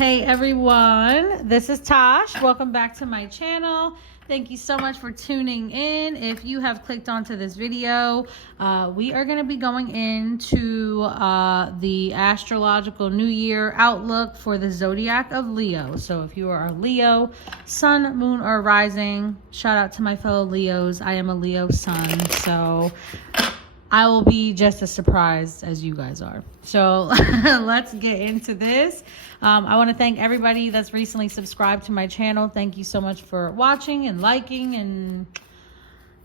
Hey everyone, this is Tosh. Welcome back to my channel. Thank you so much for tuning in. If you have clicked onto this video, we are going to be going into the astrological new year outlook for the zodiac of Leo. So if you are a Leo, sun, moon, or rising, shout out to my fellow Leos. I am a Leo sun, so I will be just as surprised as you guys are. So let's get into this. I want to thank everybody that's recently subscribed to my channel. Thank you so much for watching and liking and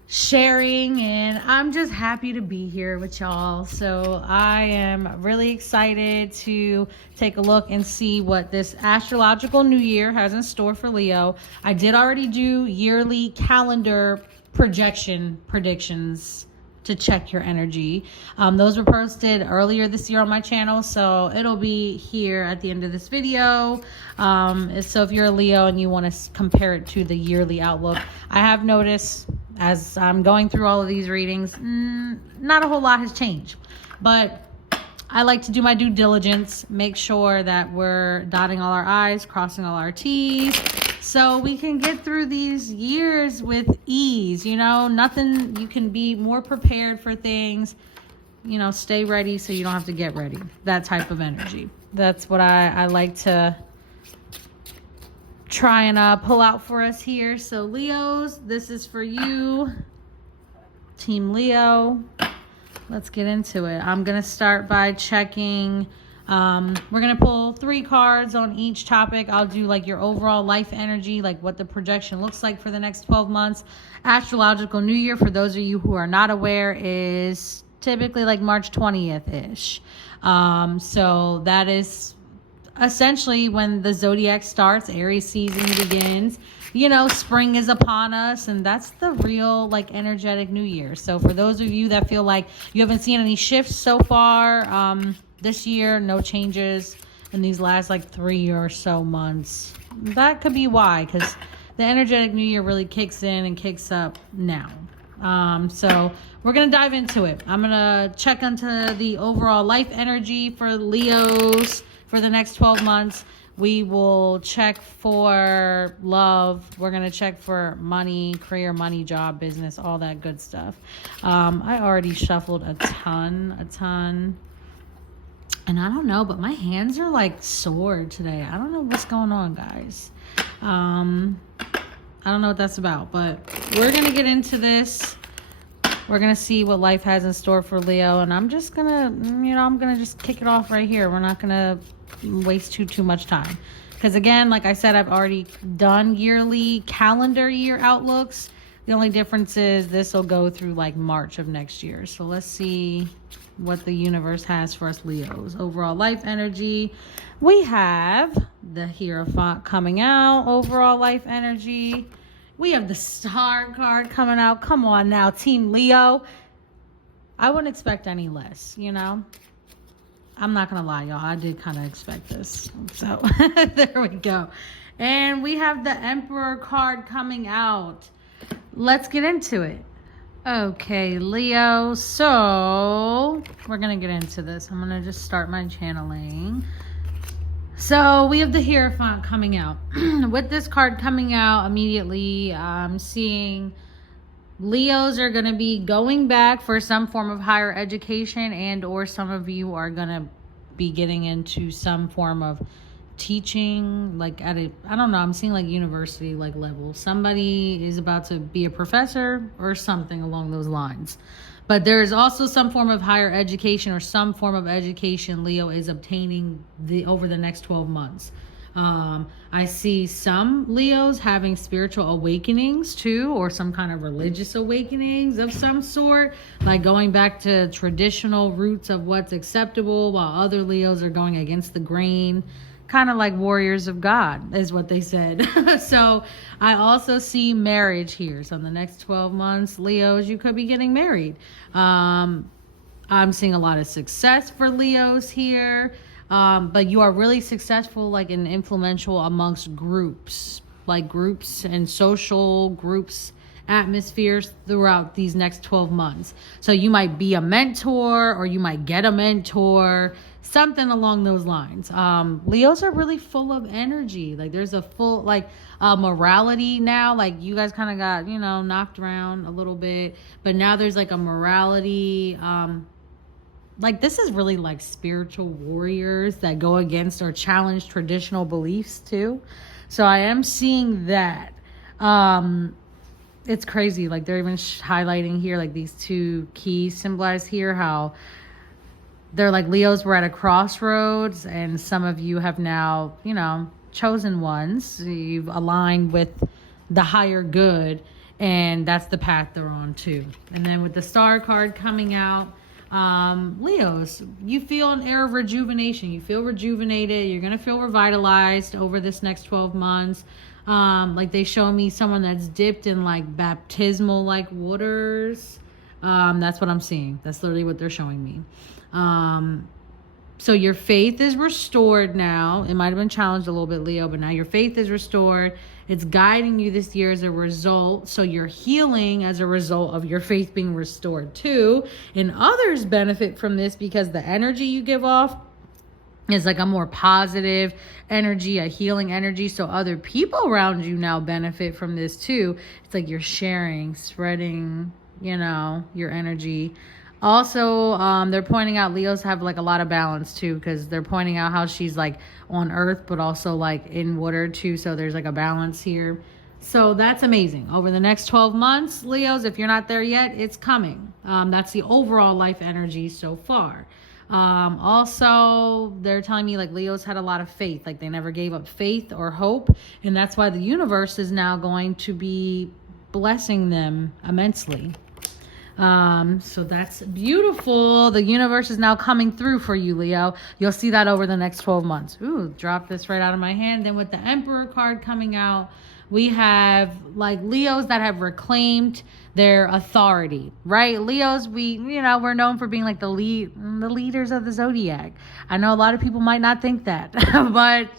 sharing. And I'm just happy to be here with y'all. So I am really excited to take a look and see what this astrological new year has in store for Leo. I did already do yearly calendar predictions to check your energy. Those were posted earlier this year on my channel, so it'll be here at the end of this video. So if you're a Leo and you want to compare it to the yearly outlook, I have noticed as I'm going through all of these readings, not a whole lot has changed, but I like to do my due diligence, make sure that we're dotting all our I's, crossing all our T's, so we can get through these years with ease. You know, nothing, you can be more prepared for things, you know, stay ready so you don't have to get ready. That type of energy. That's what I like to try and pull out for us here. So Leos, this is for you, Team Leo. Let's get into it. I'm going to start by checking. We're going to pull 3 cards on each topic. I'll do like your overall life energy, like what the projection looks like for the next 12 months. Astrological New Year, for those of you who are not aware, is typically like March 20th-ish. So that is essentially when the zodiac starts, Aries season begins. You know, spring is upon us, and that's the real like energetic new year. So for those of you that feel like you haven't seen any shifts so far this year, no changes in these last like 3 or so months, that could be why, because the energetic new year really kicks in and kicks up now. So we're gonna dive into it. I'm gonna check onto the overall life energy for Leos for the next 12 months. We will check for love. We're going to check for money, career, money, job, business, all that good stuff. I already shuffled a ton. And I don't know, but my hands are like sore today. I don't know what's going on, guys. I don't know what that's about, but we're going to get into this. We're going to see what life has in store for Leo. And I'm just going to, I'm going to just kick it off right here. We're not going to waste too much time, because again, like I said, I've already done yearly calendar year outlooks. The only difference is this will go through like March of next year. So let's see what the universe has for us Leos. Overall life energy, we have the Hierophant coming out. Overall life energy, we have the Star card coming out. Come on now, Team Leo. I wouldn't expect any less, you know. I'm not going to lie, y'all. I did kind of expect this. So there we go. And we have the Emperor card coming out. Let's get into it. Okay, Leo. So we're going to get into this. I'm going to just start my channeling. So we have the Hierophant coming out. With this card coming out immediately, I'm seeing Leos are going to be going back for some form of higher education, and or some of you are going to be getting into some form of teaching, like at a, I don't know, I'm seeing like university like level. Somebody is about to be a professor or something along those lines. But there is also some form of higher education or some form of education Leo is obtaining over the next 12 months. I see some Leos having spiritual awakenings too, or some kind of religious awakenings of some sort, like going back to traditional roots of what's acceptable, while other Leos are going against the grain, kind of like warriors of God is what they said. So I also see marriage here. So in the next 12 months, Leos, you could be getting married. I'm seeing a lot of success for Leos here. But you are really successful, like, and influential amongst groups, like groups and social groups atmospheres throughout these next 12 months. So you might be a mentor, or you might get a mentor, something along those lines. Leos are really full of energy. Like there's a full morality now. Like you guys kind of got, knocked around a little bit, but now there's like a morality. Like this is really like spiritual warriors that go against or challenge traditional beliefs too. So I am seeing that. It's crazy. Like they're even highlighting here, like these two keys symbolize here, how they're like Leos were at a crossroads, and some of you have now, chosen ones. You've aligned with the higher good, and that's the path they're on too. And then with the Star card coming out, Leos, you feel an air of rejuvenation. You feel rejuvenated. You're going to feel revitalized over this next 12 months. Like they show me someone that's dipped in like baptismal like waters. That's what I'm seeing. That's literally what they're showing me. So your faith is restored now. It might have been challenged a little bit, Leo, but now your faith is restored. It's guiding you this year as a result. So you're healing as a result of your faith being restored too. And others benefit from this because the energy you give off is like a more positive energy, a healing energy. So other people around you now benefit from this too. It's like you're sharing, spreading, your energy. Also, they're pointing out Leos have like a lot of balance too, because they're pointing out how she's like on earth, but also like in water too. So there's like a balance here. So that's amazing. Over the next 12 months, Leos, if you're not there yet, it's coming. That's the overall life energy so far. Also, they're telling me like Leos had a lot of faith, like they never gave up faith or hope. And that's why the universe is now going to be blessing them immensely. So that's beautiful. The universe is now coming through for you, Leo. You'll see that over the next 12 months. Ooh, drop this right out of my hand. Then with the Emperor card coming out, we have like Leos that have reclaimed their authority, right? Leos, we're known for being like the leaders of the Zodiac. I know a lot of people might not think that, but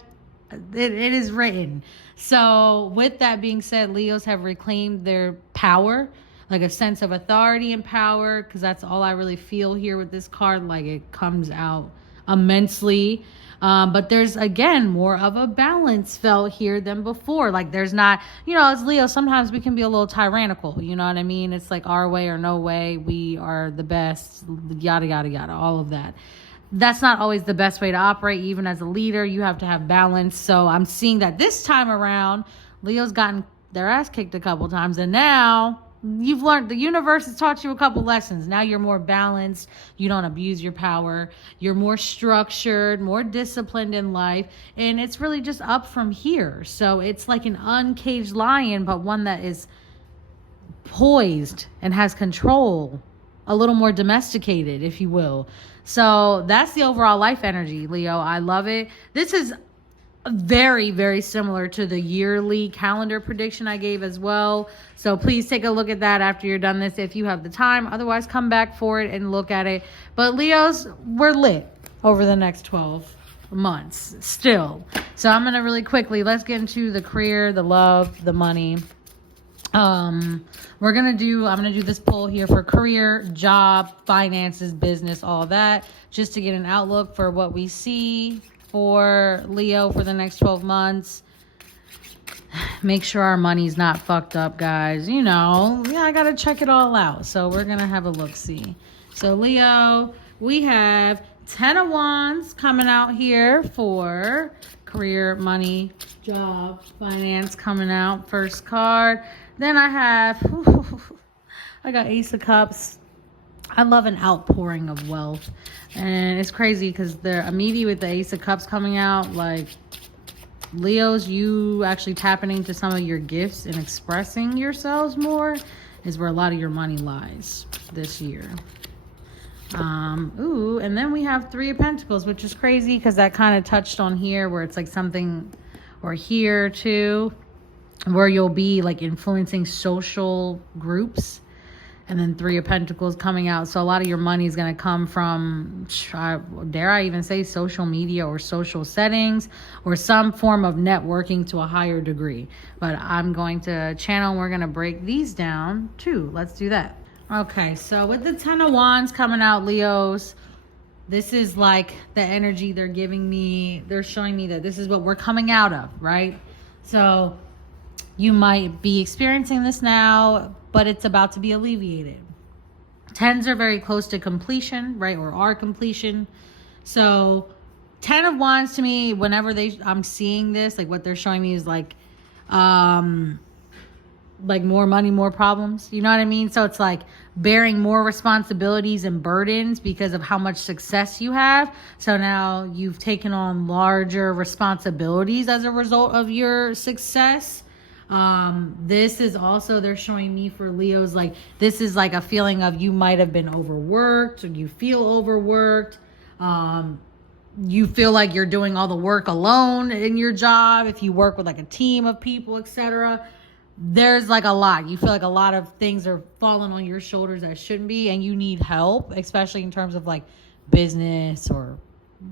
it is written. So with that being said, Leos have reclaimed their power, like a sense of authority and power, because that's all I really feel here with this card. Like it comes out immensely. But there's, again, more of a balance felt here than before. Like there's not, as Leo, sometimes we can be a little tyrannical. You know what I mean? It's like our way or no way. We are the best, yada, yada, yada, all of that. That's not always the best way to operate. Even as a leader, you have to have balance. So I'm seeing that this time around, Leo's gotten their ass kicked a couple times, and now you've learned, the universe has taught you a couple lessons. Now you're more balanced. You don't abuse your power. You're more structured, more disciplined in life. And it's really just up from here. So it's like an uncaged lion, but one that is poised and has control, a little more domesticated, if you will. So that's the overall life energy, Leo. I love it. This is very, very similar to the yearly calendar prediction I gave as well. So please take a look at that after you're done this if you have the time. Otherwise, come back for it and look at it. But Leos, we're lit over the next 12 months still. So I'm going to really quickly, let's get into the career, the love, the money. I'm going to do this poll here for career, job, finances, business, all that, just to get an outlook for what we see for Leo for the next 12 months. Make sure our money's not fucked up, guys. I got to check it all out. So we're going to have a look-see. So Leo, we have 10 of Wands coming out here for career, money, job, finance coming out. First card. Then I have, I got Ace of Cups. I love an outpouring of wealth. And it's crazy because they're immediately with the Ace of Cups coming out. Like, Leos, you actually tapping into some of your gifts and expressing yourselves more is where a lot of your money lies this year. And then we have Three of Pentacles, which is crazy because that kind of touched on here where it's like something, or here too, where you'll be like influencing social groups. and then Three of Pentacles coming out. So a lot of your money is going to come from, dare I even say, social media or social settings or some form of networking to a higher degree. But I'm going to channel and we're going to break these down too. Let's do that. Okay, so with the Ten of Wands coming out, Leos, this is like the energy they're giving me. They're showing me that this is what we're coming out of, right? So you might be experiencing this now, but it's about to be alleviated. Tens are very close to completion, right? Or are completion. So 10 of Wands to me, whenever I'm seeing this, like what they're showing me is like more money, more problems. You know what I mean? So it's like bearing more responsibilities and burdens because of how much success you have. So now you've taken on larger responsibilities as a result of your success. This is also, they're showing me for Leos, like this is like a feeling of you might have been overworked, or you feel overworked. You feel like you're doing all the work alone in your job. If you work with like a team of people, etc., there's like a lot. You feel like a lot of things are falling on your shoulders that shouldn't be, and you need help, especially in terms of like business or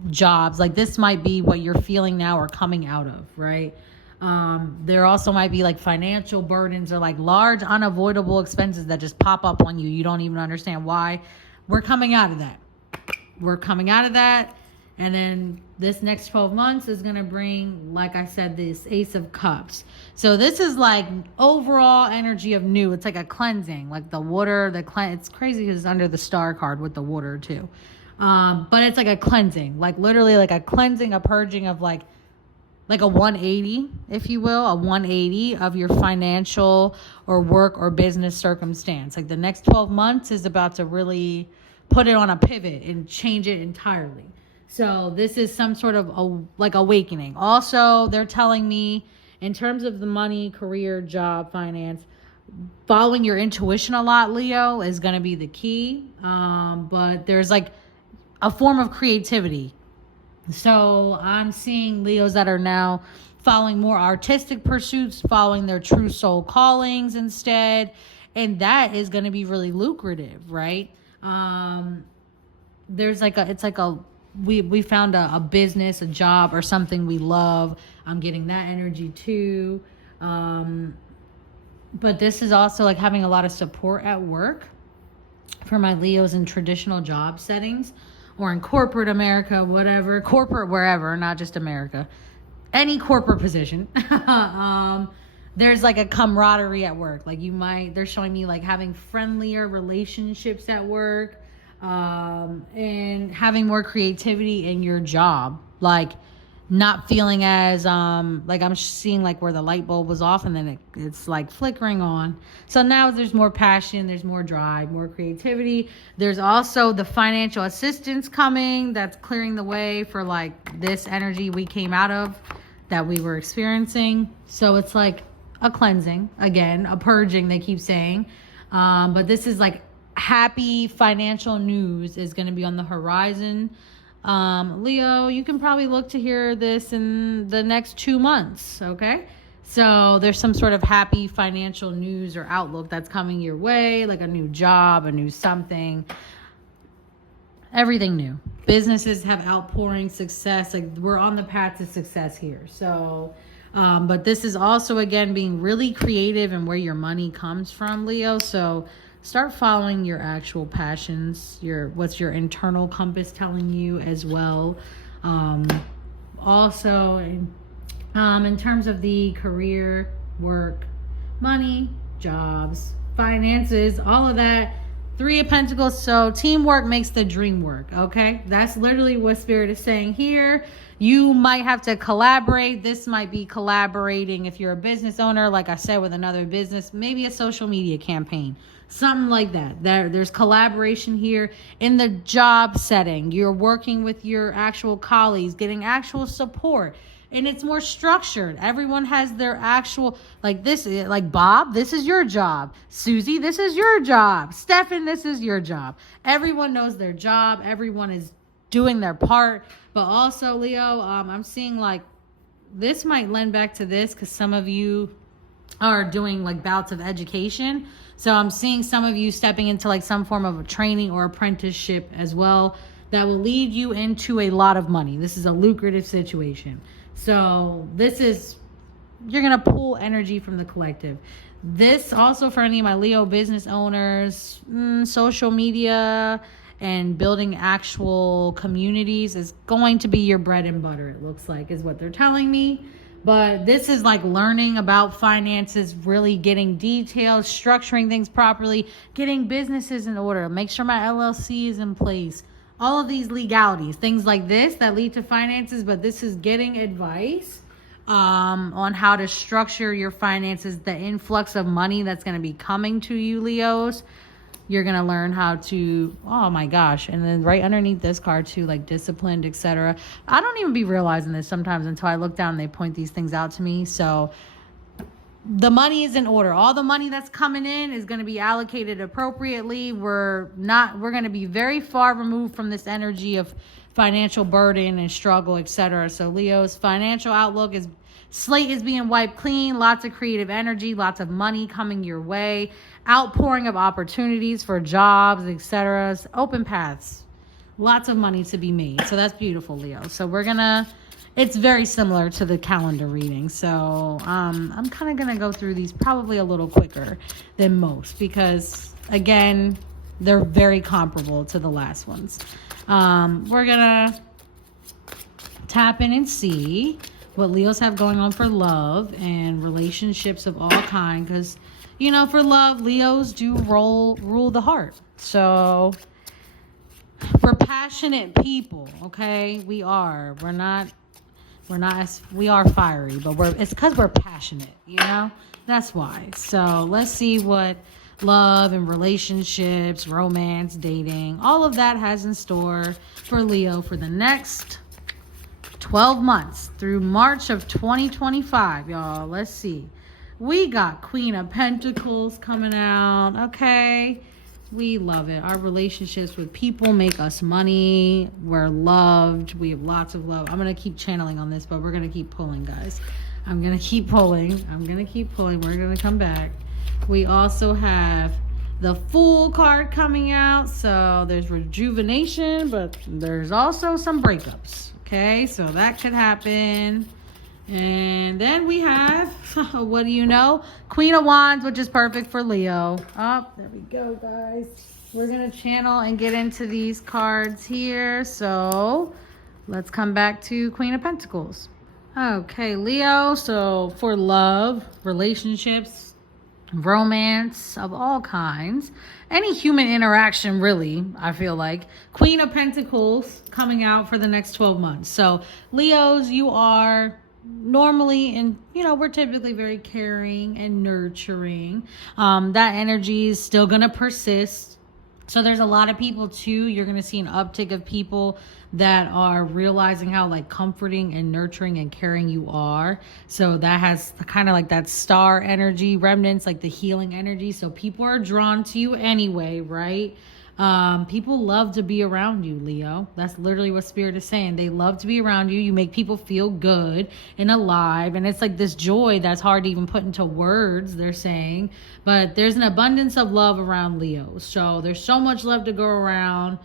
jobs. Like this might be what you're feeling now or coming out of, right? There also might be like financial burdens or like large unavoidable expenses that just pop up on you. You don't even understand why. We're coming out of that. We're coming out of that. And then this next 12 months is going to bring, like I said, this Ace of Cups. So this is like overall energy of new. It's like a cleansing, like the water, it's crazy because it's under the star card with the water too. But it's like a cleansing, like literally like a cleansing, a purging of like a 180, if you will, a 180 of your financial or work or business circumstance. Like the next 12 months is about to really put it on a pivot and change it entirely. So this is some sort of like awakening. Also, they're telling me in terms of the money, career, job, finance, following your intuition a lot, Leo, is going to be the key. But there's like a form of creativity. So I'm seeing Leos that are now following more artistic pursuits, following their true soul callings instead. And that is going to be really lucrative, right? There's like we found a business, a job, or something we love. I'm getting that energy too. But this is also like having a lot of support at work for my Leos in traditional job settings or in corporate America, whatever, corporate wherever, not just America, any corporate position. There's like a camaraderie at work. Like they're showing me like having friendlier relationships at work. And having more creativity in your job, like not feeling as like I'm seeing like where the light bulb was off and then it's like flickering on. So now there's more passion, there's more drive, more creativity. There's also the financial assistance coming that's clearing the way for like this energy we came out of that we were experiencing. So it's like a cleansing, again, a purging, they keep saying. But this is like happy financial news is going to be on the horizon. Leo, you can probably look to hear this in the next 2 months, okay? So there's some sort of happy financial news or outlook that's coming your way, like a new job, a new something, everything new. Businesses have outpouring success. Like we're on the path to success here. So, but this is also, again, being really creative and where your money comes from, Leo. So start following your actual passions, what's your internal compass telling you as well. Also, in terms of the career, work, money, jobs, finances, all of that, Three of Pentacles. So teamwork makes the dream work, okay? That's literally what Spirit is saying here. You might have to collaborate. This might be collaborating if you're a business owner, like I said, with another business, maybe a social media campaign. Something like that. There's collaboration here in the job setting. You're working with your actual colleagues, getting actual support. And it's more structured. Everyone has their actual, like this, like Bob, this is your job. Susie, this is your job. Stefan, this is your job. Everyone knows their job. Everyone is doing their part. But also, Leo, I'm seeing like this might lend back to this because some of you are doing like bouts of education. So I'm seeing some of you stepping into like some form of a training or apprenticeship as well that will lead you into a lot of money. This is a lucrative situation. So this is, you're going to pull energy from the collective. This also for any of my Leo business owners, social media and building actual communities is going to be your bread and butter, it looks like, is what they're telling me. But this is like learning about finances, really getting details, structuring things properly, getting businesses in order, make sure my LLC is in place. All of these legalities, things like this that lead to finances, but this is getting advice on how to structure your finances, the influx of money that's going to be coming to you, Leos. You're going to learn how to, oh my gosh. And then right underneath this card too, like disciplined, etc. I don't even be realizing this sometimes until I look down and they point these things out to me. So the money is in order. All the money that's coming in is going to be allocated appropriately. We're going to be very far removed from this energy of financial burden and struggle, etc. So Leo's financial outlook is, slate is being wiped clean, lots of creative energy, lots of money coming your way, outpouring of opportunities for jobs, etc. Open paths, lots of money to be made. So that's beautiful, Leo. So we're gonna, it's very similar to the calendar reading. So I'm kind of gonna go through these probably a little quicker than most because again, they're very comparable to the last ones. We're gonna tap in and see what Leos have going on for love and relationships of all kind, because you know, for love, Leos do rule the heart. So we're passionate people, okay? We are. We are fiery, but it's because we're passionate, you know? That's why. So let's see what love and relationships, romance, dating, all of that has in store for Leo for the next 12 months through March of 2025, y'all. Let's see. We got Queen of Pentacles coming out, okay? We love it. Our relationships with people make us money. We're loved. We have lots of love. I'm going to keep channeling on this, but we're going to keep pulling, guys. I'm going to keep pulling. We're going to come back. We also have the Fool card coming out. So there's rejuvenation, but there's also some breakups, okay? So that could happen. And then we have, what do you know? Queen of Wands, which is perfect for Leo. Oh, there we go, guys. We're going to channel and get into these cards here. So let's come back to Queen of Pentacles. Okay, Leo. So for love, relationships, romance of all kinds, any human interaction, really, I feel like. Queen of Pentacles coming out for the next 12 months. So Leos, you are normally, and you know, we're typically very caring and nurturing. That energy is still gonna persist. So there's a lot of people too, you're gonna see an uptick of people that are realizing how like comforting and nurturing and caring you are. So that has kind of like that star energy remnants, like the healing energy. So people are drawn to you anyway, right? People love to be around you, Leo. That's literally what Spirit is saying. They love to be around you. You make people feel good and alive. And it's like this joy that's hard to even put into words, they're saying. But there's an abundance of love around Leo. So there's so much love to go around,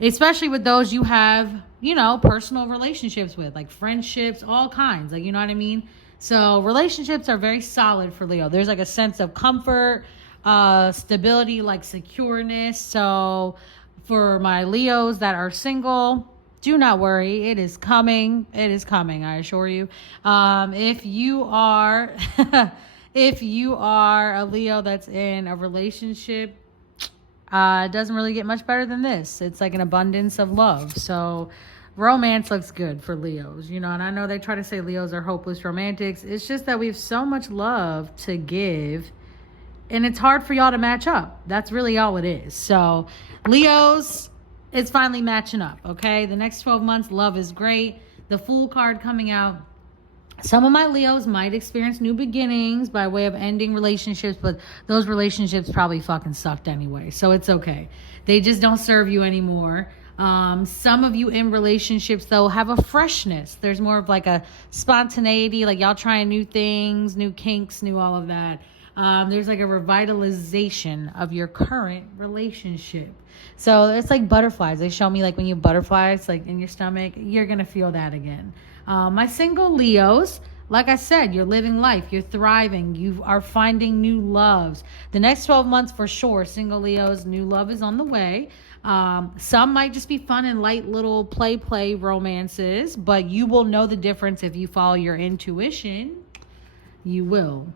especially with those you have, you know, personal relationships with, like friendships, all kinds. Like, you know what I mean? So relationships are very solid for Leo. There's like a sense of comfort, stability, like secureness. So for my Leos that are single, do not worry, it is coming. It is coming, I assure you. If you are if you are a Leo that's in a relationship, it doesn't really get much better than this. It's like an abundance of love. So romance looks good for Leos, you know, and I know they try to say Leos are hopeless romantics. It's just that we have so much love to give, and it's hard for y'all to match up. That's really all it is. So Leos, it's finally matching up, okay? The next 12 months, love is great. The Fool card coming out. Some of my Leos might experience new beginnings by way of ending relationships, but those relationships probably fucking sucked anyway. So it's okay. They just don't serve you anymore. Some of you in relationships, though, have a freshness. There's more of like a spontaneity, like y'all trying new things, new kinks, new all of that. There's like a revitalization of your current relationship. So it's like butterflies. They show me like when you have butterflies like in your stomach, you're going to feel that again. My single Leos, like I said, you're living life, you're thriving, you are finding new loves. The next 12 months for sure, single Leos, new love is on the way. Some might just be fun and light little play romances, but you will know the difference if you follow your intuition. You will.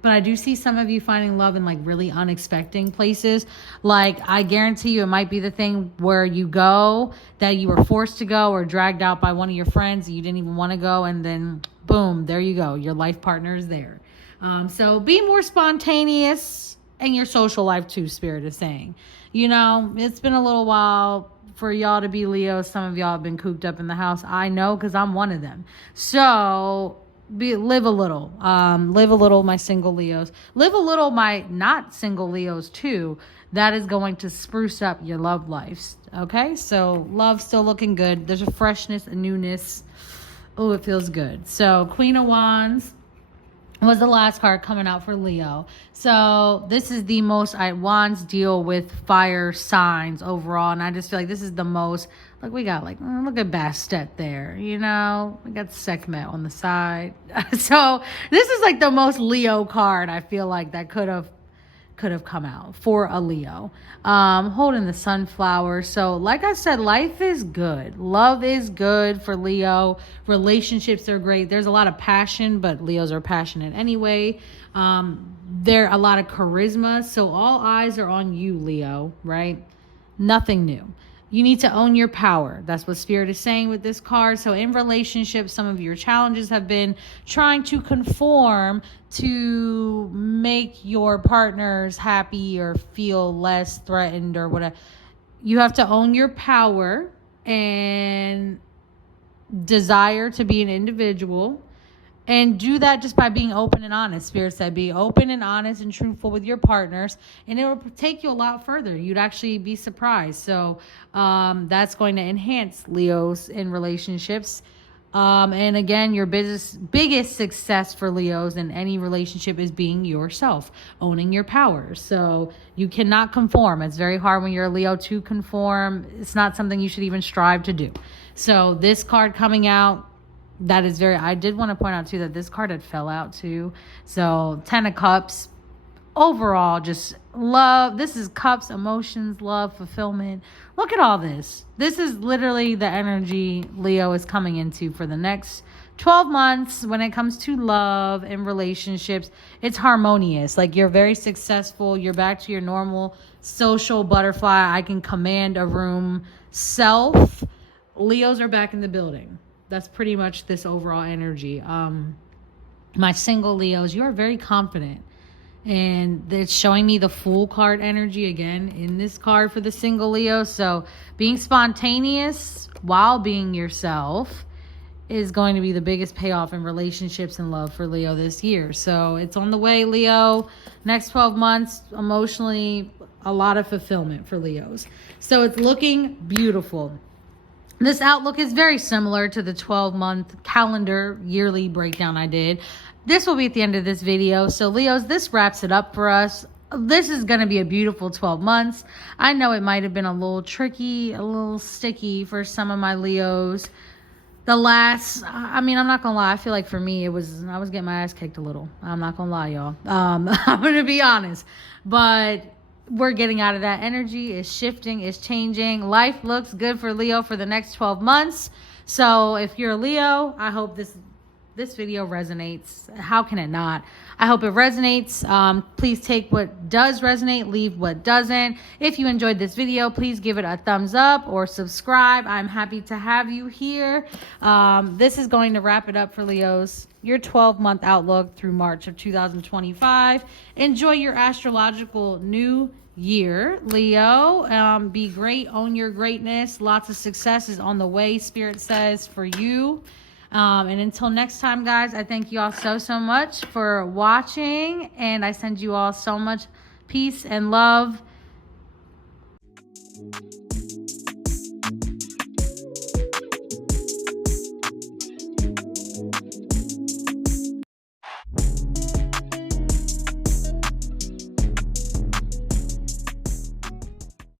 But I do see some of you finding love in like really unexpected places. Like I guarantee you it might be the thing where you go that you were forced to go or dragged out by one of your friends and you didn't even want to go, and then boom, there you go. Your life partner is there. So be more spontaneous in your social life too, Spirit is saying. You know, it's been a little while for y'all to be Leos. Some of y'all have been cooped up in the house. I know, because I'm one of them. So live a little. Live a little, my single Leos. Live a little, my not single Leos too. That is going to spruce up your love lives. Okay, so love still looking good. There's a freshness, a newness. Oh, it feels good. So Queen of Wands was the last card coming out for Leo. So this is the most, Wands deal with fire signs overall. And I just feel like this is the most, like we got like, look at Bastet there, you know, we got Sekhmet on the side. So this is like the most Leo card I feel like that could have come out for a Leo. Holding the sunflower. So like I said, life is good. Love is good for Leo. Relationships are great. There's a lot of passion, but Leos are passionate anyway. There a lot of charisma. So all eyes are on you, Leo, right? Nothing new. You need to own your power. That's what Spirit is saying with this card. So in relationships, some of your challenges have been trying to conform to make your partners happy or feel less threatened or whatever. You have to own your power and desire to be an individual. And do that just by being open and honest. Spirit said be open and honest and truthful with your partners, and it will take you a lot further. You'd actually be surprised. So that's going to enhance Leos in relationships. And again, your biggest success for Leos in any relationship is being yourself, owning your power. So you cannot conform. It's very hard when you're a Leo to conform. It's not something you should even strive to do. So this card coming out, that is very, I did want to point out too that this card had fell out too. So 10 of Cups, overall just love. This is cups, emotions, love, fulfillment. Look at all this. This is literally the energy Leo is coming into for the next 12 months when it comes to love and relationships. It's harmonious. Like you're very successful. You're back to your normal social butterfly. I can command a room self. Leos are back in the building. That's pretty much this overall energy. My single Leos, you are very confident. And it's showing me the Fool card energy again in this card for the single Leo. So being spontaneous while being yourself is going to be the biggest payoff in relationships and love for Leo this year. So it's on the way, Leo. Next 12 months, emotionally, a lot of fulfillment for Leos. So it's looking beautiful. This outlook is very similar to the 12-month calendar yearly breakdown I did. This will be at the end of this video. So Leos, this wraps it up for us. This is going to be a beautiful 12 months. I know it might have been a little tricky, a little sticky for some of my Leos. I'm not going to lie. I feel like for me, I was getting my ass kicked a little. I'm not going to lie, y'all. I'm going to be honest. But we're getting out of that energy. It's shifting. It's changing. Life looks good for Leo for the next 12 months. So if you're a Leo, I hope this video resonates. How can it not? I hope it resonates. Please take what does resonate, leave what doesn't. If you enjoyed this video, please give it a thumbs up or subscribe. I'm happy to have you here. This is going to wrap it up for Leos. Your 12-month outlook through March of 2025. Enjoy your astrological new year, Leo. Be great. Own your greatness. Lots of success is on the way, Spirit says, for you. And until next time, guys, I thank you all so much for watching, and I send you all so much peace and love.